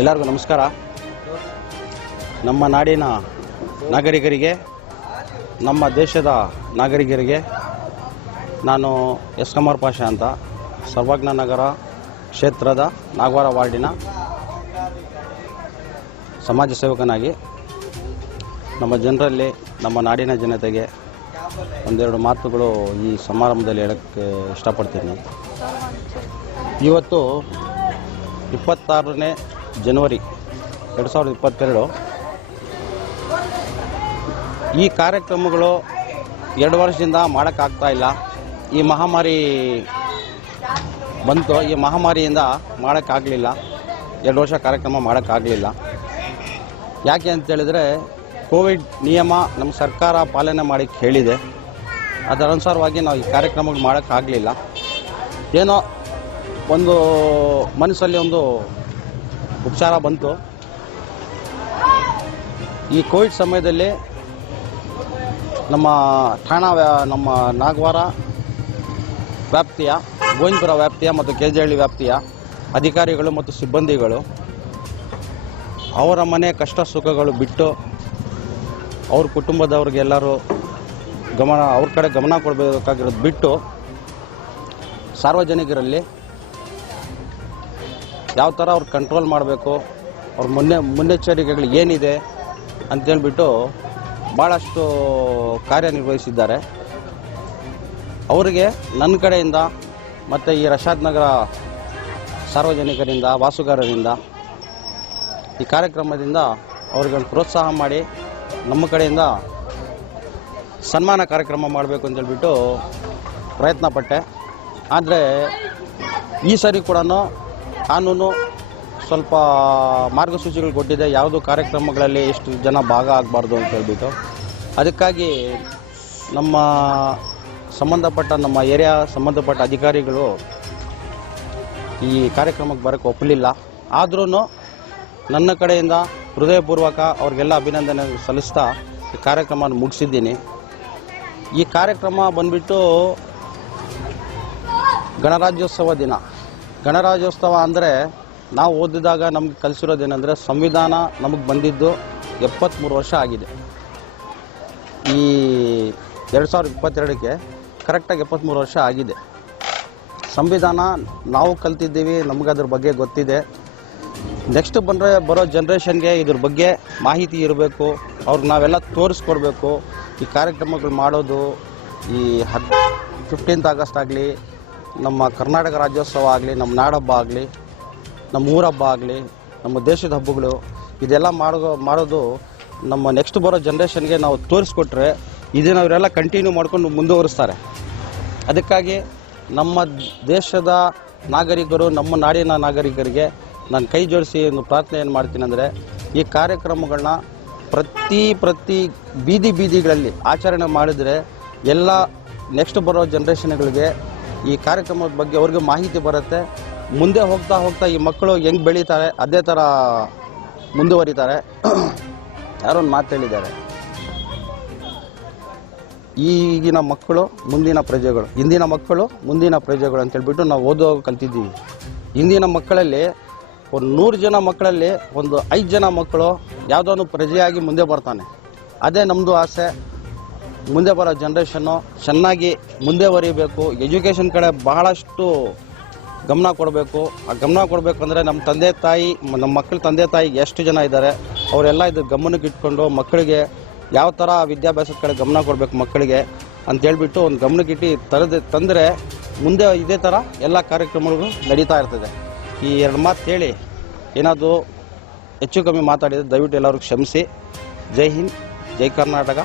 ಎಲ್ಲರಿಗೂ ನಮಸ್ಕಾರ. ನಮ್ಮ ನಾಡಿನ ನಾಗರಿಕರಿಗೆ, ನಮ್ಮ ದೇಶದ ನಾಗರಿಕರಿಗೆ ನಾನು ಎಸ್ ಕಮರ್ ಪಾಷಾ ಅಂತ ಸರ್ವಜ್ಞ ನಗರ ಕ್ಷೇತ್ರದ ನಾಗವಾರ ವಾರ್ಡಿನ ಸಮಾಜ ಸೇವಕನಾಗಿ ನಮ್ಮ ಜನರಲ್ಲಿ, ನಮ್ಮ ನಾಡಿನ ಜನತೆಗೆ ಒಂದೆರಡು ಮಾತುಗಳು ಈ ಸಮಾರಂಭದಲ್ಲಿ ಹೇಳೋಕ್ಕೆ ಇಷ್ಟಪಡ್ತೀನಿ. ಇವತ್ತು 26ನೇ ಜನವರಿ 2022. ಈ ಕಾರ್ಯಕ್ರಮಗಳು 2 ವರ್ಷದಿಂದ ಮಾಡೋಕ್ಕಾಗ್ತಾ ಇಲ್ಲ. ಈ ಮಹಾಮಾರಿ ಬಂತು, ಈ ಮಹಾಮಾರಿಯಿಂದ ಮಾಡೋಕ್ಕಾಗಲಿಲ್ಲ. 2 ವರ್ಷ ಕಾರ್ಯಕ್ರಮ ಮಾಡೋಕ್ಕಾಗಲಿಲ್ಲ. ಯಾಕೆ ಅಂತೇಳಿದರೆ ಕೋವಿಡ್ ನಿಯಮ ನಮ್ಮ ಸರ್ಕಾರ ಪಾಲನೆ ಮಾಡಿ ಹೇಳಿದೆ. ಅದರ ಅನುಸಾರವಾಗಿ ನಾವು ಈ ಕಾರ್ಯಕ್ರಮಗಳು ಮಾಡೋಕ್ಕಾಗಲಿಲ್ಲ. ಏನೋ ಒಂದು ಮನಸ್ಸಲ್ಲಿ ಒಂದು ಉಪಚಾರ ಬಂತು. ಈ ಕೋವಿಡ್ ಸಮಯದಲ್ಲಿ ನಮ್ಮ ನಮ್ಮ ನಾಗವಾರ ವ್ಯಾಪ್ತಿಯ, ಗೋವಿಂದಪುರ ವ್ಯಾಪ್ತಿಯ ಮತ್ತು ಕೆಜೆಹಳ್ಳಿ ವ್ಯಾಪ್ತಿಯ ಅಧಿಕಾರಿಗಳು ಮತ್ತು ಸಿಬ್ಬಂದಿಗಳು ಅವರ ಮನೆ ಕಷ್ಟ ಸುಖಗಳು ಬಿಟ್ಟು ಅವ್ರ ಕುಟುಂಬದವ್ರಿಗೆಲ್ಲರೂ ಅವ್ರ ಕಡೆ ಗಮನ ಕೊಡಬೇಕಾಗಿರೋದು ಬಿಟ್ಟು ಸಾರ್ವಜನಿಕರಲ್ಲಿ ಯಾವ ಥರ ಅವ್ರು ಕಂಟ್ರೋಲ್ ಮಾಡಬೇಕು, ಅವ್ರ ಮುನ್ನೆಚ್ಚರಿಕೆಗಳು ಏನಿದೆ ಅಂತೇಳ್ಬಿಟ್ಟು ಭಾಳಷ್ಟು ಕಾರ್ಯನಿರ್ವಹಿಸಿದ್ದಾರೆ. ಅವರಿಗೆ ನನ್ನ ಕಡೆಯಿಂದ ಮತ್ತು ಈ ರಶಾದ್ ನಗರ ಸಾರ್ವಜನಿಕರಿಂದ, ವಾಸುಗಾರರಿಂದ ಈ ಕಾರ್ಯಕ್ರಮದಿಂದ ಅವ್ರಿಗೆ ಪ್ರೋತ್ಸಾಹ ಮಾಡಿ ನಮ್ಮ ಕಡೆಯಿಂದ ಸನ್ಮಾನ ಕಾರ್ಯಕ್ರಮ ಮಾಡಬೇಕು ಅಂತೇಳ್ಬಿಟ್ಟು ಪ್ರಯತ್ನ ಪಟ್ಟೆ. ಆದರೆ ಈ ಸರಿ ಕೂಡ ಕಾನೂನು ಸ್ವಲ್ಪ ಮಾರ್ಗಸೂಚಿಗಳು ಕೊಟ್ಟಿದೆ, ಯಾವುದು ಕಾರ್ಯಕ್ರಮಗಳಲ್ಲಿ ಎಷ್ಟು ಜನ ಭಾಗ ಆಗಬಾರ್ದು ಅಂತ ಹೇಳ್ಬಿಟ್ಟು. ಅದಕ್ಕಾಗಿ ನಮ್ಮ ಸಂಬಂಧಪಟ್ಟ, ನಮ್ಮ ಏರಿಯಾ ಸಂಬಂಧಪಟ್ಟ ಅಧಿಕಾರಿಗಳು ಈ ಕಾರ್ಯಕ್ರಮಕ್ಕೆ ಬರೋಕ್ಕೆ ಒಪ್ಪಲಿಲ್ಲ. ಆದ್ರೂ ನನ್ನ ಕಡೆಯಿಂದ ಹೃದಯಪೂರ್ವಕ ಅವ್ರಿಗೆಲ್ಲ ಅಭಿನಂದನೆ ಸಲ್ಲಿಸ್ತಾ ಈ ಕಾರ್ಯಕ್ರಮವನ್ನು ಮುಗಿಸಿದ್ದೀನಿ. ಈ ಕಾರ್ಯಕ್ರಮ ಬಂದ್ಬಿಟ್ಟು ಗಣರಾಜ್ಯೋತ್ಸವ ದಿನ. ಗಣರಾಜ್ಯೋತ್ಸವ ಅಂದರೆ ನಾವು ಓದಿದಾಗ ನಮ್ಗೆ ಕಲಿಸಿರೋದೇನೆಂದರೆ, ಸಂವಿಧಾನ ನಮಗೆ ಬಂದಿದ್ದು 73 ವರ್ಷ ಆಗಿದೆ. ಈ 2022ಕ್ಕೆ ಕರೆಕ್ಟಾಗಿ 73 ವರ್ಷ ಆಗಿದೆ. ಸಂವಿಧಾನ ನಾವು ಕಲ್ತಿದ್ದೀವಿ, ನಮಗದ್ರ ಬಗ್ಗೆ ಗೊತ್ತಿದೆ. ನೆಕ್ಸ್ಟ್ ಬರೋ ಜನ್ರೇಷನ್ಗೆ ಇದ್ರ ಬಗ್ಗೆ ಮಾಹಿತಿ ಇರಬೇಕು, ಅವ್ರಿಗೆ ನಾವೆಲ್ಲ ತೋರಿಸ್ಕೊಡ್ಬೇಕು. ಈ ಕಾರ್ಯಕ್ರಮಗಳು ಮಾಡೋದು, ಈ 15th ಆಗಸ್ಟ್ ಆಗಲಿ, ನಮ್ಮ ಕರ್ನಾಟಕ ರಾಜ್ಯೋತ್ಸವ ಆಗಲಿ, ನಮ್ಮ ನಾಡಹಬ್ಬ ಆಗಲಿ, ನಮ್ಮ ಊರಹಬ್ಬ ಆಗಲಿ, ನಮ್ಮ ದೇಶದ ಹಬ್ಬಗಳು, ಇದೆಲ್ಲ ಮಾಡೋದು ನಮ್ಮ ನೆಕ್ಸ್ಟ್ ಬರೋ ಜನ್ರೇಷನ್ಗೆ ನಾವು ತೋರಿಸ್ಕೊಟ್ರೆ ಇದನ್ನು ಅವರೆಲ್ಲ ಕಂಟಿನ್ಯೂ ಮಾಡ್ಕೊಂಡು ಮುಂದುವರಿಸ್ತಾರೆ. ಅದಕ್ಕಾಗಿ ನಮ್ಮ ದೇಶದ ನಾಗರಿಕರು, ನಮ್ಮ ನಾಡಿನ ನಾಗರಿಕರಿಗೆ ನಾನು ಕೈ ಜೋಡಿಸಿ ಒಂದು ಪ್ರಾರ್ಥನೆ ಏನು ಮಾಡ್ತೀನಿ ಅಂದರೆ, ಈ ಕಾರ್ಯಕ್ರಮಗಳನ್ನ ಪ್ರತಿ ಬೀದಿಗಳಲ್ಲಿ ಆಚರಣೆ ಮಾಡಿದರೆ ಎಲ್ಲ ನೆಕ್ಸ್ಟ್ ಬರೋ ಜನ್ರೇಷನ್ಗಳಿಗೆ ಈ ಕಾರ್ಯಕ್ರಮದ ಬಗ್ಗೆ ಅವ್ರಿಗೆ ಮಾಹಿತಿ ಬರುತ್ತೆ. ಮುಂದೆ ಹೋಗ್ತಾ ಈ ಮಕ್ಕಳು ಹೆಂಗೆ ಬೆಳೀತಾರೆ ಅದೇ ಥರ ಮುಂದುವರಿತಾರೆ. ಯಾರೊಂದು ಮಾತು ಹೇಳಿದ್ದಾರೆ, ಈಗಿನ ಮಕ್ಕಳು ಮುಂದಿನ ಪ್ರಜೆಗಳು, ಇಂದಿನ ಮಕ್ಕಳು ಮುಂದಿನ ಪ್ರಜೆಗಳು ಅಂತೇಳ್ಬಿಟ್ಟು ನಾವು ಓದುವಾಗ ಕಲ್ತಿದ್ದೀವಿ. ಇಂದಿನ ಮಕ್ಕಳಲ್ಲಿ ಒಂದು 100 ಜನ ಮಕ್ಕಳಲ್ಲಿ ಒಂದು 5 ಜನ ಮಕ್ಕಳು ಯಾವುದೋ ಒಂದು ಪ್ರಜೆಯಾಗಿ ಮುಂದೆ ಬರ್ತಾನೆ. ಅದೇ ನಮ್ಮದು ಆಸೆ. ಮುಂದೆ ಬರೋ ಜನ್ರೇಷನ್ನು ಚೆನ್ನಾಗಿ ಮುಂದೆ ಬರೀಬೇಕು. ಎಜುಕೇಷನ್ ಕಡೆ ಬಹಳಷ್ಟು ಗಮನ ಕೊಡಬೇಕು. ಆ ಗಮನ ಕೊಡಬೇಕು ಅಂದರೆ ನಮ್ಮ ಮಕ್ಕಳ ತಂದೆ ತಾಯಿ ಎಷ್ಟು ಜನ ಇದ್ದಾರೆ ಅವರೆಲ್ಲ ಇದು ಗಮನಕ್ಕೆ ಇಟ್ಕೊಂಡು ಮಕ್ಕಳಿಗೆ ಯಾವ ಥರ ವಿದ್ಯಾಭ್ಯಾಸದ ಕಡೆ ಗಮನ ಕೊಡಬೇಕು ಮಕ್ಕಳಿಗೆ ಅಂತೇಳ್ಬಿಟ್ಟು ಒಂದು ಗಮನಕ್ಕಿಟ್ಟು ತಂದರೆ ಮುಂದೆ ಇದೇ ಥರ ಎಲ್ಲ ಕಾರ್ಯಕ್ರಮಗಳು ನಡೀತಾ ಇರ್ತದೆ. ಈ 2 ಮಾತು ಹೇಳಿ ಏನಾದರೂ ಹೆಚ್ಚು ಕಮ್ಮಿ ಮಾತಾಡಿದರೆ ದಯವಿಟ್ಟು ಎಲ್ಲರೂ ಕ್ಷಮಿಸಿ. ಜೈ ಹಿಂದ್, ಜೈ ಕರ್ನಾಟಕ.